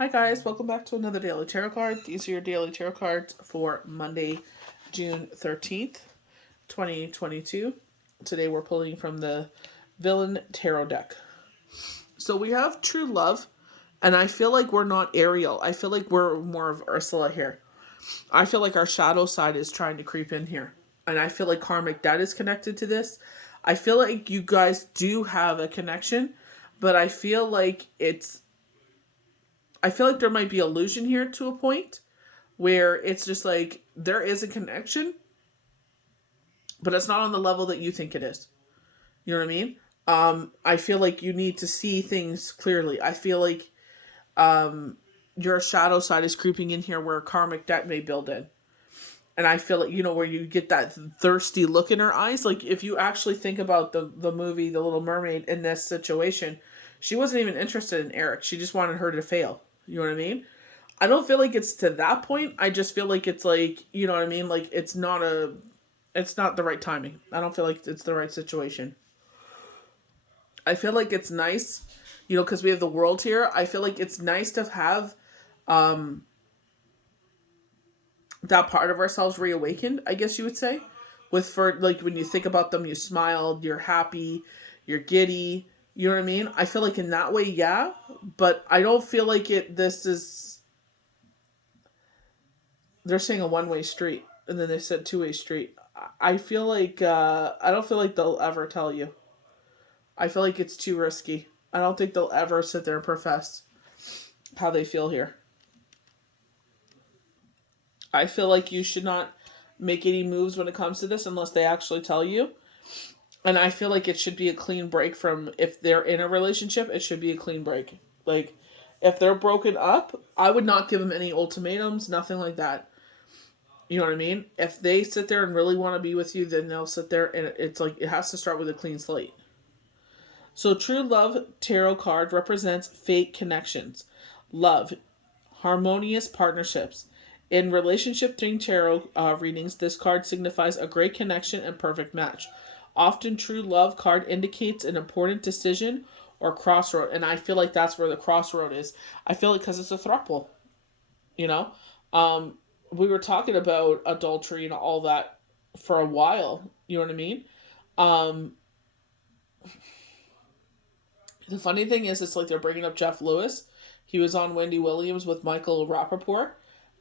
Hi guys, welcome back to another daily tarot card. These are your daily tarot cards for Monday, June 13th, 2022. Today we're pulling from the Villain Tarot deck. So we have True Love, and I feel like we're not Ariel. I feel like we're more of Ursula here. I feel like our shadow side is trying to creep in here. And I feel like karmic debt is connected to this. I feel like you guys do have a connection, but I feel like there might be illusion here to a point where it's just like there is a connection, but it's not on the level that you think it is. You know what I mean? I feel like you need to see things clearly. I feel like your shadow side is creeping in here where karmic debt may build in. And I feel like, where you get that thirsty look in her eyes. Like, if you actually think about the movie The Little Mermaid in this situation, she wasn't even interested in Eric. She just wanted her to fail. You know what I mean? I don't feel like it's to that point. I just feel like it's like, you know what I mean? Like, it's not the right timing. I don't feel like it's the right situation. I feel like it's nice, because we have the world here. I feel like it's nice to have that part of ourselves reawakened, I guess you would say. For like, when you think about them, you smiled, you're happy, you're giddy. You know what I mean? I feel like in that way, yeah. But I don't feel like this is... They're saying a one-way street, and then they said two-way street. I feel like, I don't feel like they'll ever tell you. I feel like it's too risky. I don't think they'll ever sit there and profess how they feel here. I feel like you should not make any moves when it comes to this unless they actually tell you. And I feel like it should be a clean break from... If they're in a relationship, it should be a clean break. Like, if they're broken up, I would not give them any ultimatums, nothing like that. You know what I mean? If they sit there and really want to be with you, then they'll sit there, and it's like, it has to start with a clean slate. So True Love Tarot card represents fate connections, love, harmonious partnerships. In relationship tarot readings, this card signifies a great connection and perfect match. Often, True Love card indicates an important decision or crossroad, and I feel like that's where the crossroad is. I feel like because it's a throuple, you know. We were talking about adultery and all that for a while. You know what I mean? Um, the funny thing is, it's like they're bringing up Jeff Lewis. He was on Wendy Williams with Michael Rappaport.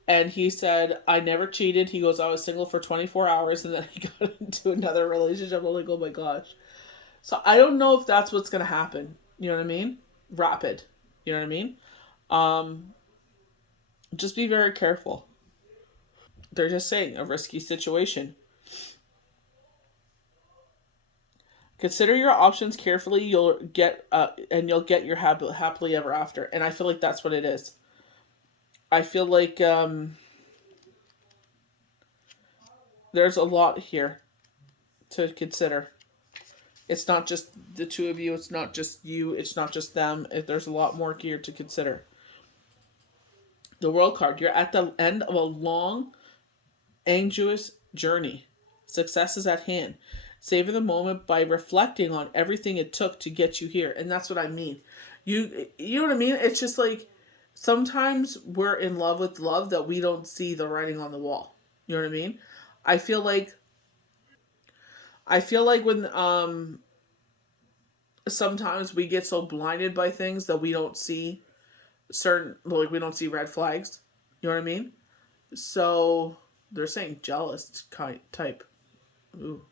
And he said, I never cheated. He goes, I was single for 24 hours and then he got into another relationship. I'm like, oh my gosh. So I don't know if that's what's going to happen. You know what I mean? Rapid. You know what I mean? Just be very careful. They're just saying a risky situation. Consider your options carefully. You'll get your happily ever after. And I feel like that's what it is. I feel like there's a lot here to consider. It's not just the two of you. It's not just you. It's not just them. There's a lot more here to consider. The World card. You're at the end of a long, anxious journey. Success is at hand. Savor the moment by reflecting on everything it took to get you here. And that's what I mean. You know what I mean? It's just like, sometimes we're in love with love that we don't see the writing on the wall. You know what I mean? I feel like when sometimes we get so blinded by things that we don't see we don't see red flags. You know what I mean? So they're saying jealous type. Ooh.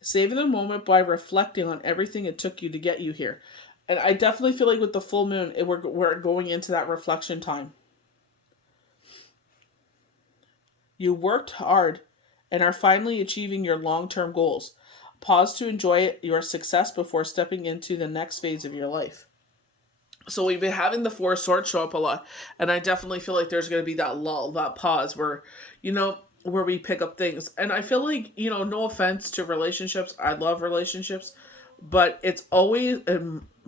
Savor the moment by reflecting on everything it took you to get you here. And I definitely feel like with the full moon, we're going into that reflection time. You worked hard and are finally achieving your long-term goals. Pause to enjoy your success before stepping into the next phase of your life. So we've been having the Four of Swords show up a lot, and I definitely feel like there's going to be that lull, that pause where, where we pick up things. And I feel like, no offense to relationships, I love relationships, but it's always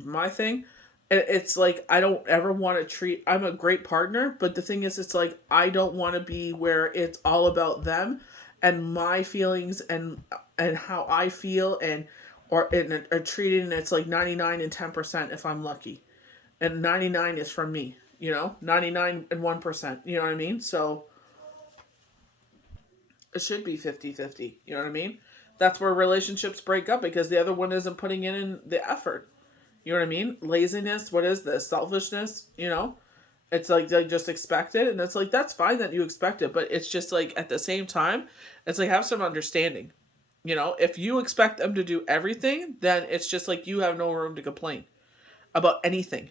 my thing. It's like, I don't ever want to I'm a great partner, but the thing is, it's like, I don't want to be where it's all about them and my feelings and how I feel and or and are treated, and it's like 99 and 10% if I'm lucky, and 99 is from me, 99 and 1%, you know what I mean? So it should be 50-50, you know what I mean? That's where relationships break up, because the other one isn't putting in the effort. You know what I mean? Laziness, what is this? Selfishness, It's like they just expect it, and it's like that's fine that you expect it, but it's just like at the same time, it's like have some understanding. If you expect them to do everything, then it's just like you have no room to complain about anything.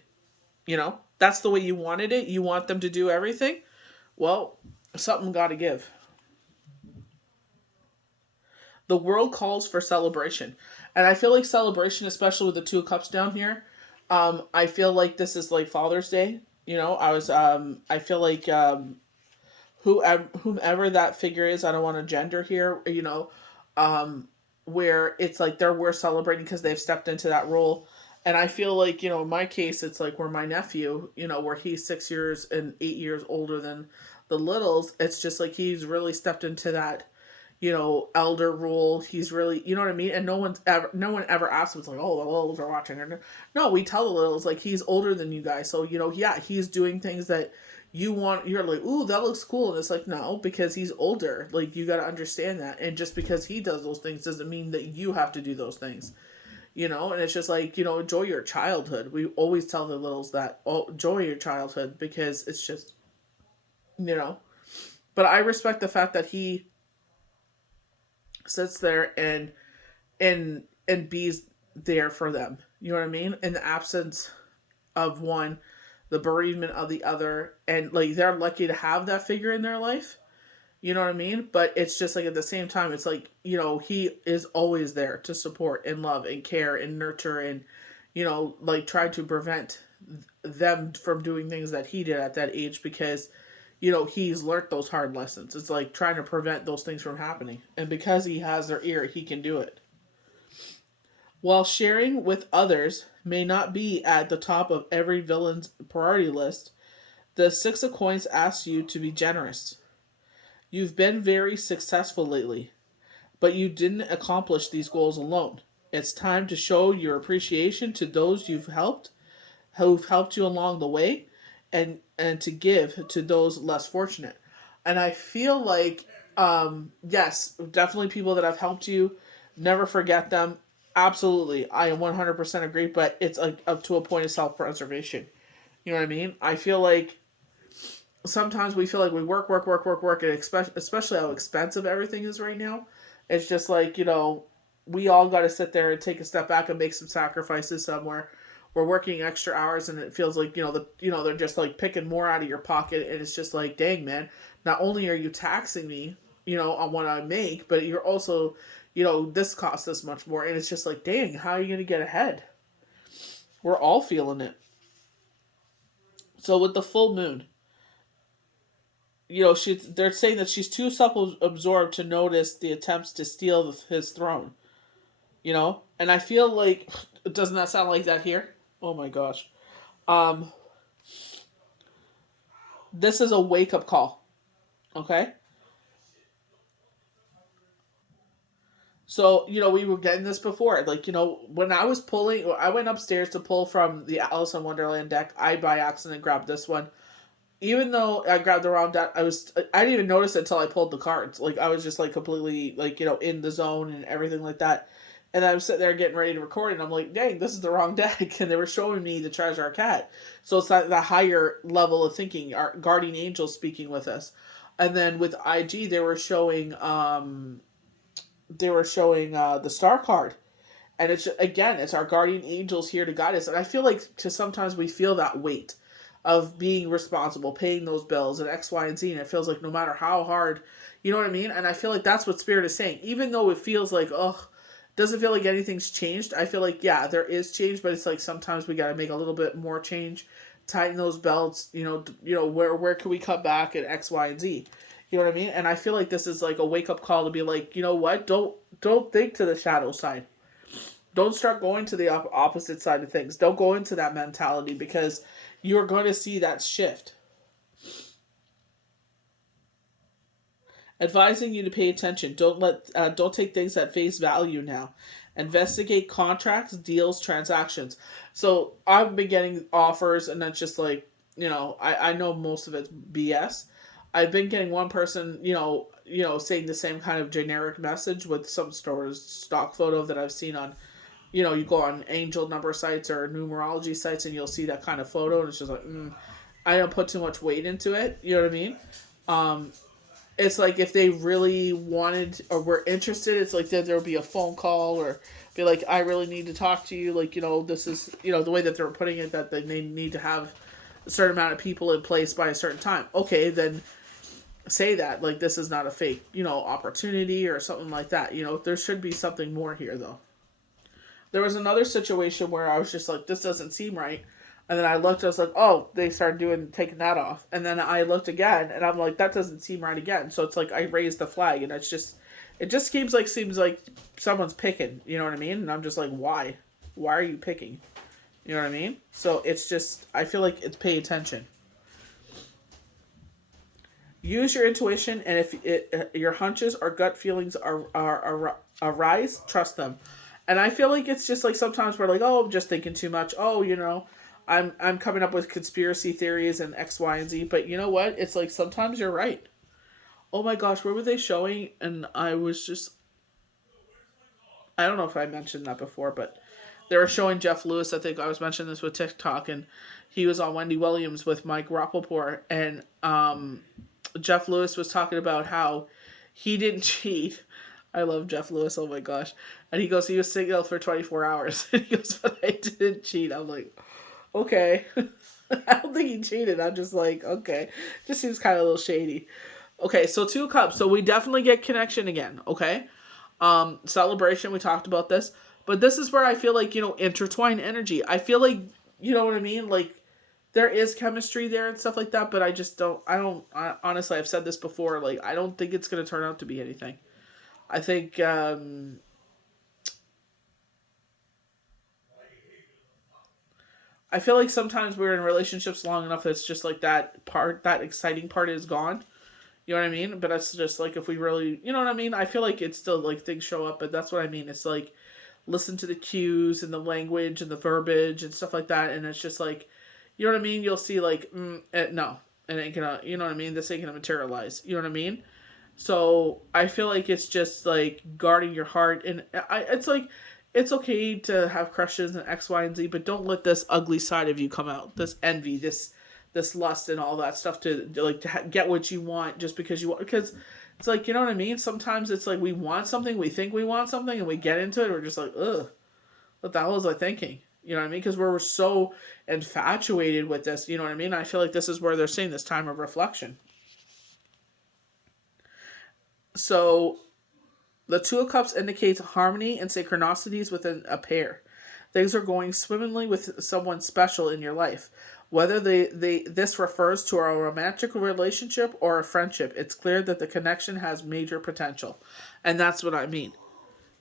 That's the way you wanted it. You want them to do everything. Well, something got to give. The world calls for celebration, and I feel like celebration, especially with the two cups down here. I feel like this is like Father's Day. I feel like whomever that figure is, I don't want to gender here, um, where it's like we're celebrating because they've stepped into that role. And I feel like, in my case, it's like where my nephew, where he's 6 years and 8 years older than the littles, it's just like he's really stepped into that, elder role. He's really, you know what I mean? And no one ever asks him, it's like, oh, the littles are watching. No, we tell the littles, like, he's older than you guys. So, yeah, he's doing things that you're like, ooh, that looks cool. And it's like, no, because he's older. Like, you got to understand that. And just because he does those things doesn't mean that you have to do those things. And it's just like, enjoy your childhood. We always tell the littles that, oh, enjoy your childhood, because it's just, you know. But I respect the fact that he sits there and be's there for them. You know what I mean? In the absence of one, the bereavement of the other, and like they're lucky to have that figure in their life. You know what I mean? But it's just like at the same time, it's like, he is always there to support and love and care and nurture and, like try to prevent them from doing things that he did at that age, because, he's learned those hard lessons. It's like trying to prevent those things from happening. And because he has their ear, he can do it. While sharing with others may not be at the top of every villain's priority list, the Six of Coins asks you to be generous. You've been very successful lately, but you didn't accomplish these goals alone. It's time to show your appreciation to those who've helped you along the way, and to give to those less fortunate. And I feel like, yes, definitely people that have helped you, never forget them. Absolutely, I 100% agree. But it's like up to a point of self preservation. You know what I mean? I feel like sometimes we feel like we work, work, work, work, work, and especially how expensive everything is right now. It's just like, we all got to sit there and take a step back and make some sacrifices somewhere. We're working extra hours, and it feels like, they're just like picking more out of your pocket, and it's just like, dang, man, not only are you taxing me, on what I make, but you're also, this costs this much more, and it's just like, dang, how are you gonna get ahead? We're all feeling it. So with the full moon, they're saying that she's too self-absorbed to notice the attempts to steal his throne. And I feel like, doesn't that sound like that here? Oh my gosh. Um, this is a wake-up call. Okay. So, we were getting this before. Like, when I went upstairs to pull from the Alice in Wonderland deck. I by accident grabbed this one. Even though I grabbed the wrong deck, I didn't even notice it until I pulled the cards. Like, I was just like completely like, in the zone and everything like that. And I was sitting there getting ready to record, and I'm like, dang, this is the wrong deck. And they were showing me the Treasure Our Cat. So it's like the higher level of thinking, our guardian angels speaking with us. And then with IG, they were showing the star card. And it's our guardian angels here to guide us. And I feel like sometimes we feel that weight of being responsible, paying those bills, and X, Y, and Z. And it feels like no matter how hard, you know what I mean? And I feel like that's what Spirit is saying. Even though it feels like, doesn't feel like anything's changed. I feel like, yeah, there is change, but it's like sometimes we got to make a little bit more change, tighten those belts, where can we cut back at X, Y, and Z? You know what I mean? And I feel like this is like a wake-up call to be like, you know what? Don't think to the shadow side. Don't start going to the opposite side of things. Don't go into that mentality, because you're going to see that shift. advising you to pay attention. Don't take things at face value now. Investigate contracts, deals, transactions. So I've been getting offers, and that's just like, I know most of it's BS. I've been getting one person, saying the same kind of generic message with some stores stock photo that I've seen on, you go on angel number sites or numerology sites, and you'll see that kind of photo, and it's just like, I don't put too much weight into it. You know what I mean? It's like if they really wanted or were interested, it's like that there would be a phone call or be like, I really need to talk to you. Like, this is, the way that they're putting it, that they need to have a certain amount of people in place by a certain time. Okay, then say that. Like, this is not a fake, opportunity or something like that. There should be something more here, though. There was another situation where I was just like, this doesn't seem right. And then I looked, I was like, oh, they started taking that off. And then I looked again, and I'm like, that doesn't seem right again. So it's like I raised the flag, and it just seems like someone's picking. You know what I mean? And I'm just like, why? Why are you picking? You know what I mean? So it's just, I feel like it's pay attention. Use your intuition, and if your hunches or gut feelings arise, trust them. And I feel like it's just like sometimes we're like, oh, I'm just thinking too much. Oh, I'm coming up with conspiracy theories and X, Y, and Z. But you know what? It's like sometimes you're right. Oh my gosh, where were they showing? And I don't know if I mentioned that before, but they were showing Jeff Lewis. I think I was mentioning this with TikTok, and he was on Wendy Williams with Mike Rappaport, and Jeff Lewis was talking about how he didn't cheat. I love Jeff Lewis, oh my gosh. And he goes, he was single for 24 hours. And he goes, but I didn't cheat. I'm like, okay. I don't think he cheated. I'm just like, okay. Just seems kind of a little shady. Okay, so 2 cups. So we definitely get connection again, okay? Celebration, we talked about this. But this is where I feel like, intertwined energy. I feel like, you know what I mean? Like, there is chemistry there and stuff like that, but I just don't, honestly, I've said this before, like, I don't think it's going to turn out to be anything. I think, I feel like sometimes we're in relationships long enough that it's just like that exciting part is gone. You know what I mean? But it's just like if we really, you know what I mean? I feel like it's still like things show up, but that's what I mean. It's like listen to the cues and the language and the verbiage and stuff like that, and it's just like, you know what I mean? You'll see like, no, it ain't gonna, you know what I mean? This ain't gonna materialize. You know what I mean? So I feel like it's just like guarding your heart, and it's like it's okay to have crushes and X, Y, and Z, but don't let this ugly side of you come out. This envy, this lust, and all that stuff to get what you want just because you want. Because it's like, you know what I mean. Sometimes it's like we want something, we think we want something, and we get into it, and we're just like, ugh, what the hell was I thinking? You know what I mean? Because we're so infatuated with this. You know what I mean? I feel like this is where they're saying this time of reflection. So the 2 of Cups indicates harmony and synchronicities within a pair. Things are going swimmingly with someone special in your life. Whether this refers to a romantic relationship or a friendship, it's clear that the connection has major potential. And that's what I mean.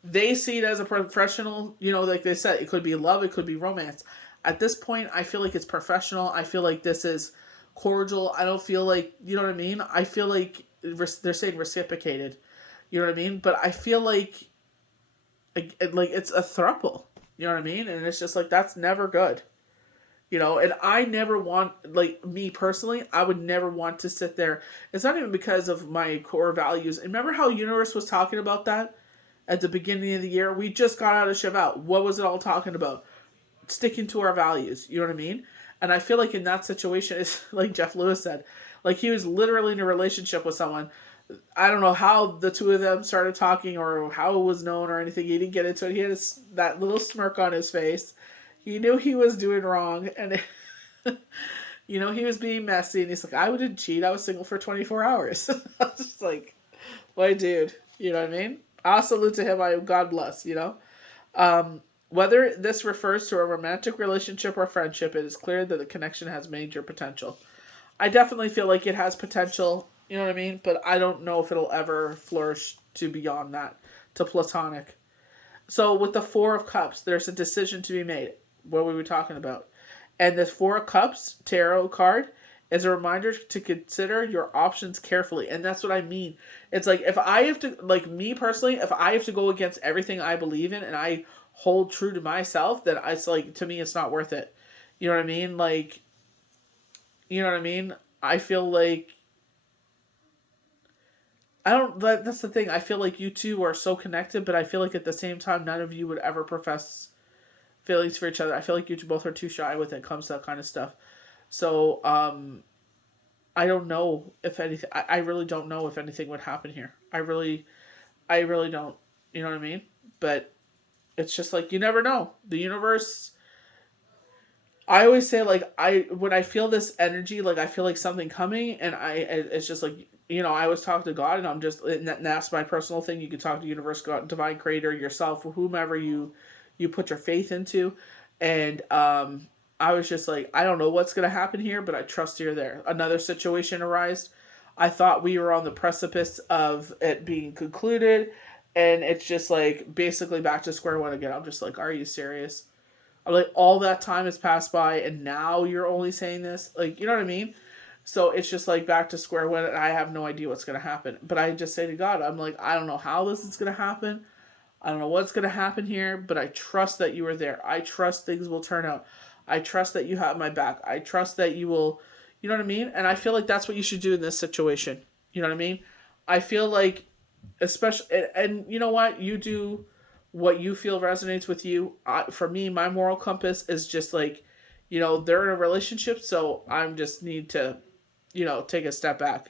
They see it as a professional, like they said, it could be love, it could be romance. At this point, I feel like it's professional. I feel like this is cordial. I don't feel like, you know what I mean? I feel like they're saying reciprocated. You know what I mean? But I feel like it's a throuple. You know what I mean? And it's just like, that's never good. And I never want, like, me personally, I would never want to sit there. It's not even because of my core values. And remember how Universe was talking about that at the beginning of the year? We just got out of Cheval. What was it all talking about? Sticking to our values. You know what I mean? And I feel like in that situation, it's like Jeff Lewis said, like he was literally in a relationship with someone. I don't know how the 2 of them started talking or how it was known or anything. He didn't get into it. He had that little smirk on his face. He knew he was doing wrong, and he was being messy. And he's like, I wouldn't cheat. I was single for 24 hours. I was just like, why, dude? You know what I mean? I'll salute to him. God bless. Whether this refers to a romantic relationship or friendship, it is clear that the connection has major potential. I definitely feel like it has potential. You know what I mean? But I don't know if it'll ever flourish to beyond that, to platonic. So with the 4 of Cups, there's a decision to be made. What were we talking about? And the 4 of Cups tarot card It's a reminder to consider your options carefully. And that's what I mean. It's like, if I have to, like me personally, if I have to go against everything I believe in and I hold true to myself, then it's like, to me, it's not worth it. You know what I mean? Like, you know what I mean? I feel like, I don't, that's the thing. I feel like you two are so connected, but I feel like at the same time, none of you would ever profess feelings for each other. I feel like you two both are too shy when it comes to that kind of stuff. So, I don't know if anything. I really don't know if anything would happen here. I really don't. You know what I mean? But it's just like, you never know. The universe. I always say, like, when I feel this energy, like I feel like something coming, and it's just like, I always talk to God, and I'm just, and that's my personal thing. You can talk to universe, God, divine creator, yourself, whomever you put your faith into, and I was just like, I don't know what's gonna happen here, but I trust you're there. Another situation arose. I thought we were on the precipice of it being concluded, and it's just like basically back to square one again. I'm just like, are you serious? I'm like, all that time has passed by, and now you're only saying this, like, you know what I mean? So it's just like back to square one, and I have no idea what's gonna happen. But I just say to God, I'm like, I don't know how this is gonna happen. I don't know what's going to happen here, but I trust that you are there. I trust things will turn out. I trust that you have my back. I trust that you will, you know what I mean? And I feel like that's what you should do in this situation. You know what I mean? I feel like, especially, and you know what? You do what you feel resonates with you. For me, my moral compass is just like, they're in a relationship, so I just need to, take a step back,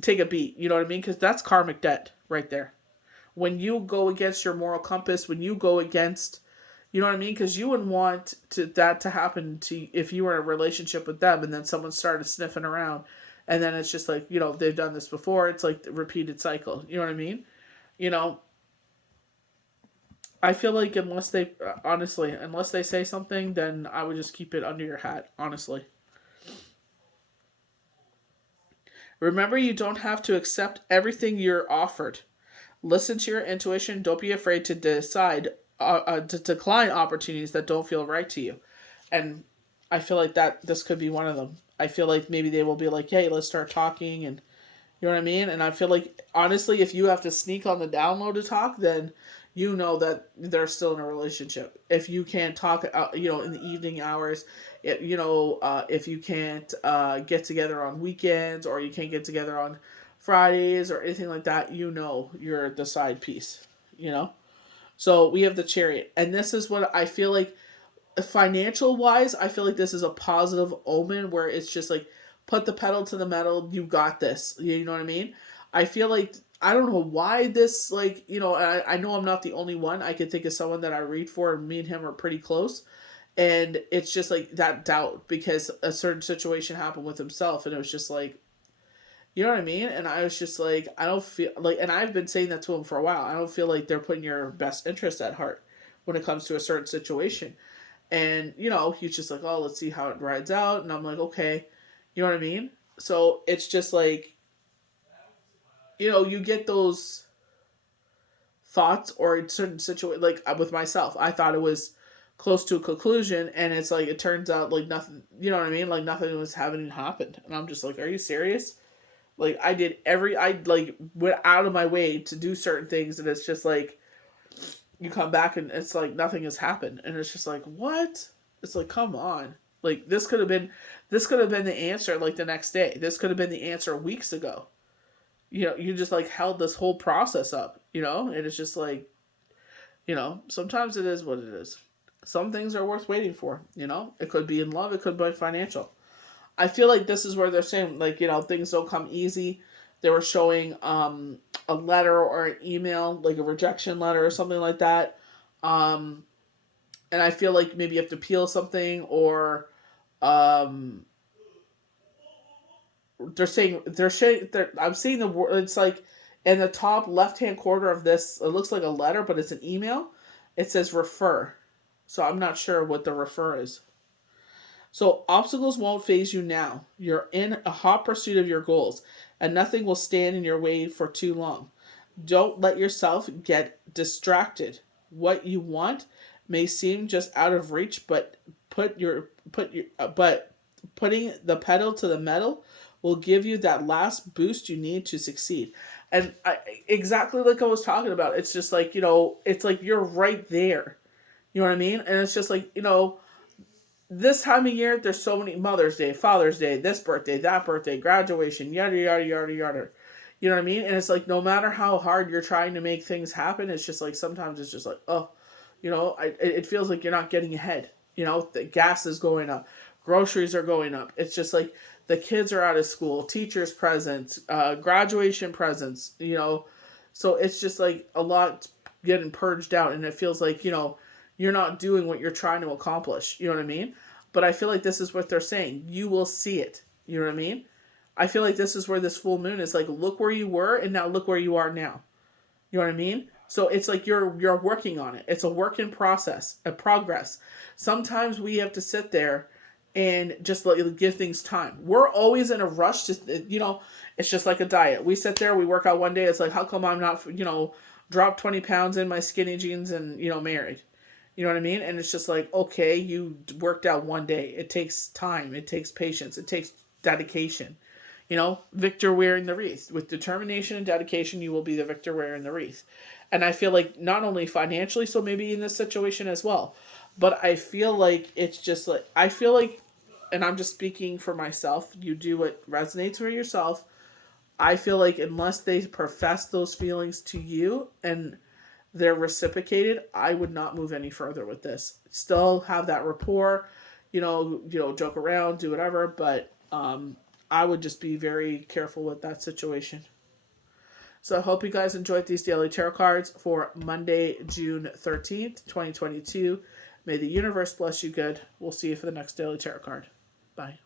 take a beat. You know what I mean? Because that's karmic debt right there. When you go against your moral compass, when you go against, you know what I mean? Because you wouldn't want that to happen to if you were in a relationship with them, and then someone started sniffing around, and then it's just like, they've done this before. It's like the repeated cycle. You know what I mean? You know, I feel like unless they say something, then I would just keep it under your hat, honestly. Remember, you don't have to accept everything you're offered. Listen to your intuition. Don't be afraid to to decline opportunities that don't feel right to you. And I feel like that this could be one of them. I feel like maybe they will be like, hey, let's start talking, and you know what I mean? And I feel like, honestly, if you have to sneak on the download to talk, then you know that they're still in a relationship. If you can't talk, in the evening hours, if you can't get together on weekends, or you can't get together on Fridays or anything like that, you're the side piece, So we have the Chariot. And this is what I feel like, financial wise, I feel like this is a positive omen where it's just like, put the pedal to the metal, you got this. You know what I mean? I feel like, I don't know why this, like, I know I'm not the only one. I could think of someone that I read for, and me and him are pretty close. And it's just like that doubt, because a certain situation happened with himself, and it was just like, you know what I mean? And I was just like, I don't feel like, and I've been saying that to him for a while, I don't feel like they're putting your best interest at heart when it comes to a certain situation. And, he's just like, oh, let's see how it rides out. And I'm like, okay, you know what I mean? So it's just like, you get those thoughts, or in certain situations, like with myself, I thought it was close to a conclusion, and it's like, it turns out like nothing, you know what I mean? Like nothing was having happened. And I'm just like, are you serious? Like I like went out of my way to do certain things, and it's just like, you come back and it's like nothing has happened, and it's just like, what? It's like, come on. Like this could have been the answer like the next day. This could have been the answer weeks ago. You just like held this whole process up, and it's just like, sometimes it is what it is. Some things are worth waiting for, It could be in love, it could be financial. I feel like this is where they're saying, like, things don't come easy. They were showing a letter or an email, like a rejection letter or something like that. And I feel like maybe you have to peel something, or um, I'm seeing the word, it's like in the top left-hand corner of this, it looks like a letter, but it's an email. It says refer. So I'm not sure what the refer is. So obstacles won't phase you now. You're in a hot pursuit of your goals, and nothing will stand in your way for too long. Don't let yourself get distracted. What you want may seem just out of reach, but putting the pedal to the metal will give you that last boost you need to succeed. And exactly like I was talking about, it's just like, it's like you're right there. You know what I mean? And it's just like, this time of year, there's so many Mother's Day, Father's Day, this birthday, that birthday, graduation, yada, yada, yada, yada. You know what I mean? And it's like, no matter how hard you're trying to make things happen, it's just like, sometimes it's just like, oh, it feels like you're not getting ahead. The gas is going up, groceries are going up. It's just like the kids are out of school, teachers' presents, graduation presents, So it's just like a lot getting purged out, and it feels like, you're not doing what you're trying to accomplish. You know what I mean? But I feel like this is what they're saying. You will see it. You know what I mean? I feel like this is where this full moon is like, look where you were and now look where you are now. You know what I mean? So it's like you're working on it. It's a work in process, a progress. Sometimes we have to sit there and just give things time. We're always in a rush to, it's just like a diet. We sit there, we work out one day. It's like, how come I'm not, drop 20 pounds in my skinny jeans and, married? You know what I mean? And it's just like, okay, you worked out one day. It takes time. It takes patience. It takes dedication. Victor wearing the wreath. With determination and dedication, you will be the victor wearing the wreath. And I feel like not only financially, so maybe in this situation as well, but I feel like it's just like, and I'm just speaking for myself, you do what resonates for yourself. I feel like unless they profess those feelings to you and they're reciprocated, I would not move any further with this. Still have that rapport, joke around, do whatever, but I would just be very careful with that situation. So I hope you guys enjoyed these daily tarot cards for Monday, June 13th, 2022. May the universe bless you good. We'll see you for the next daily tarot card. Bye.